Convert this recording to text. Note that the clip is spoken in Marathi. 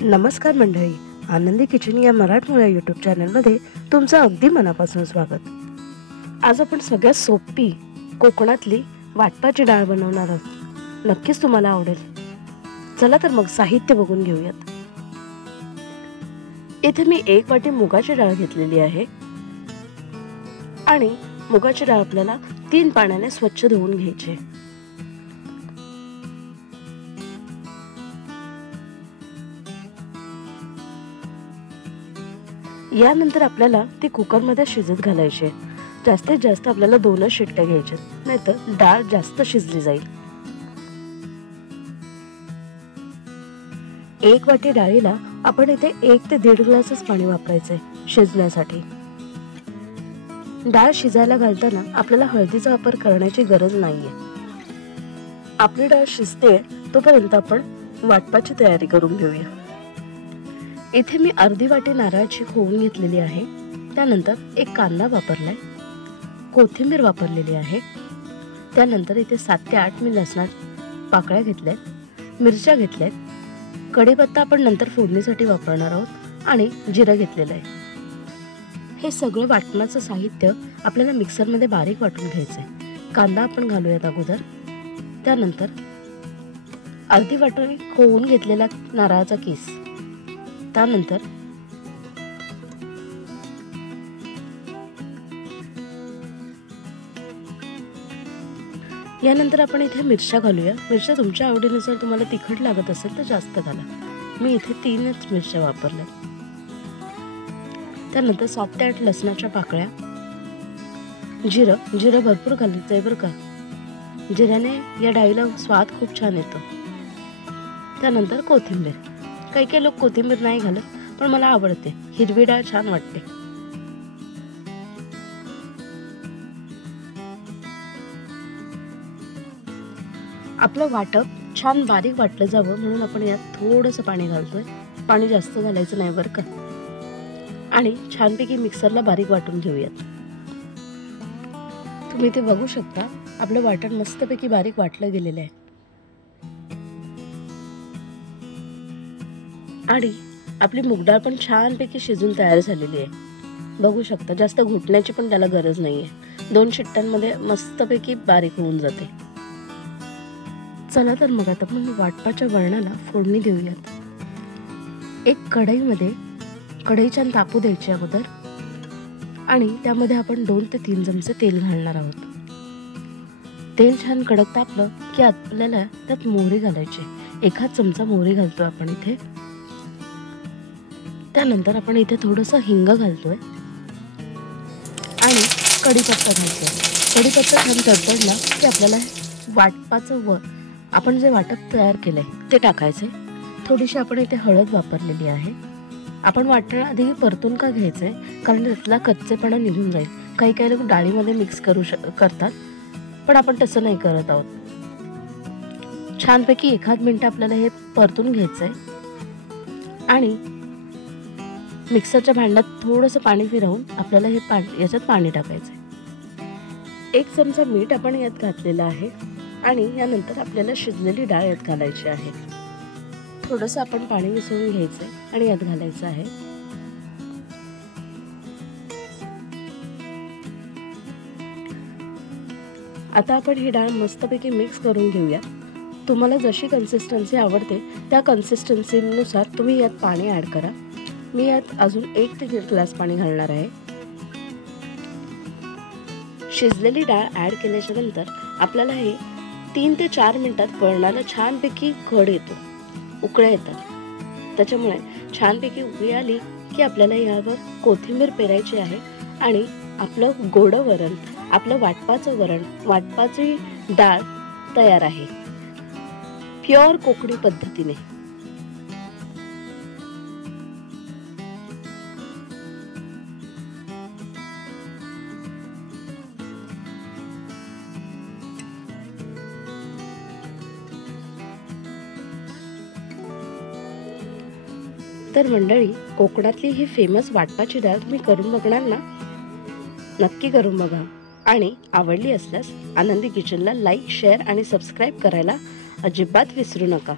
नमस्कार मंडळी, आनंदी किचन या मराठमोळ्या यूट्यूब चॅनलमध्ये तुमचं अगदी मनापासून स्वागत। आज आपण सगळ्यात सोपी कोकणातली वाटपाची डाळ बनवणार आहोत। नक्कीच तुम्हाला आवडेल। चला तर मग साहित्य बघून घेऊयात। इथे मी 1 वाटी मुगाची डाळ घेतलेली आहे आणि मुगाची डाळ आपल्याला 3 पाण्याने स्वच्छ धुवून घ्यायची आहे। यानंतर आपल्याला ती कुकर मध्ये शिजत घालायची आहे। जास्तीत जास्त आपल्याला 2 शिट्ट्या घ्यायच्या, नाहीतर डाळ जास्त शिजली जाईल। 1 वाटी डाळीला आपण इथे 1 ते 1.5 ग्लासच पाणी वापरायचंय शिजण्यासाठी। डाळ शिजायला घालताना आपल्याला हळदीचा वापर करण्याची गरज नाहीये। आपली डाळ शिजते तोपर्यंत आपण वाटपाची तयारी करून घेऊया। इथे मी अर्धी वाटी नारळाची खोवून घेतलेली आहे। त्यानंतर 1 कांदा वापरलाय, कोथिंबीर वापरलेली आहे। त्यानंतर इथे 7 ते 8 मी लसणाच्या पाकळ्या घेतल्यात, मिरच्या घेतल्यात, कढीपत्ता आपण नंतर फोडणीसाठी वापरणार आहोत आणि जिरं घेतलेलं आहे। हे सगळं वाटणाचं साहित्य आपल्याला मिक्सर मध्ये बारीक वाटून घ्यायचंय। कांदा आपण घालूयात अगोदर, त्यानंतर अर्धी वाटी खोवून घेतलेला नारळाचा किस, त्यानंतर यानंतर आपण इथे मिरच्या घालूया। मिरच्या तुमच्या आवडीनुसार, तुम्हाला तिखट लागत असेल तर जास्त घाला। मी इथे 3च मिरच्या वापरल्या। त्यानंतर 7 ते 8 लसणाच्या पाकळ्या, जिरं भरपूर घालायचंय बरं का, जिऱ्याने या डाळीला स्वाद खूप छान येतो। त्यानंतर कोथिंबीर, काही लोक कोथिंबीर नाही घालत, पण मला आवडते, हिरवी डाळ छान वाटते। आपलं वाटप छान बारीक वाटलं जावं म्हणून आपण यात थोडंसं पाणी घालतोय। पाणी जास्त घालायचं नाही बरं का। आणि छानपैकी मिक्सरला बारीक वाटून घेऊयात। तुम्ही ते बघू शकता, आपलं वाटण मस्तपैकी बारीक वाटलं गेलेलं आहे। आणि आपली मूग डाळ पण छानपैकी शिजून तयार झालेली आहे। बघू शकता, जास्त घुटण्याची पण त्याला गरज नाहीये। 2 शिट्ट्यांमध्ये मस्तपैकी बारीक होऊन जाते। चला तर मग आता आपण वाटपाच्या वरणाला फोडणी देऊयात। एक कढईमध्ये कढई छान तापू द्यायची अगोदर, आणि त्यामध्ये आपण 2 ते 3 चमचे तेल घालणार आहोत। तेल छान कडक तापलं की आपल्याला त्यात मोहरी घालायची। 1 चमचा मोहरी घालतोय आपण इथे। त्यानंतर आपण इथे थोडंसं हिंग घालतोय आणि कढीपत्ता घालतोय। कढीपत्ता छान तडतडला की आपल्याला वाटपाचं आपण जे वाटप तयार केलंय ते टाकायचे। थोडीशी आपण इथे हळद वापरलेली आहे। आपण वाटण आधी परतून का घ्यायचंय, कारण त्यातला कच्चेपणा निघून जाईल। काही लोक डाळीमध्ये मिक्स करतात, पण आपण तसं नाही करत आहोत। छानपैकी 1 मिनिट आपल्याला हे परतून घ्यायचंय आणि मिक्सरच्या भांड्यात थोडंसं पाणी फिरवून आपल्याला हे याच्यात पाणी टाकायचंय। 1 चमचा मीठ आपण यात घातलेलं आहे आणि यानंतर आपल्याला शिजलेली डाळ यात घालायची आहे। थोडंसं आपण पाणी मिसळून घ्यायचंय आणि यात घालायचं आहे। आता आपण ही डाळ मस्तपैकी मिक्स करून घेऊया। तुम्हाला जशी कन्सिस्टन्सी आवडते त्या कन्सिस्टन्सीनुसार तुम्ही यात पाणी ऍड करा। मी यात अजून 1 ते 1.5 ग्लास पाणी घालणार आहे। शिजलेली डाळ ऍड केल्याच्या नंतर आपल्याला हे 3 ते 4 मिनिटात वरणाला छानपैकी कढ येतो, उकळ्या येतात। त्याच्यामुळे छानपैकी उकळी आली की आपल्याला यावर कोथिंबीर पेरायची आहे आणि आपलं गोड वरण, आपलं वाटपाचं वरण, वाटपाची डाळ तयार आहे, प्युअर कोकणी पद्धतीने। तर मंडळी, कोकणातली ही फेमस वाटपाची डाळ तुम्ही करून बघणार ना? नक्की करून बघा आणि आवडली असल्यास आनंदी किचनला लाईक, शेअर आणि सबस्क्राईब करायला अजिबात विसरू नका।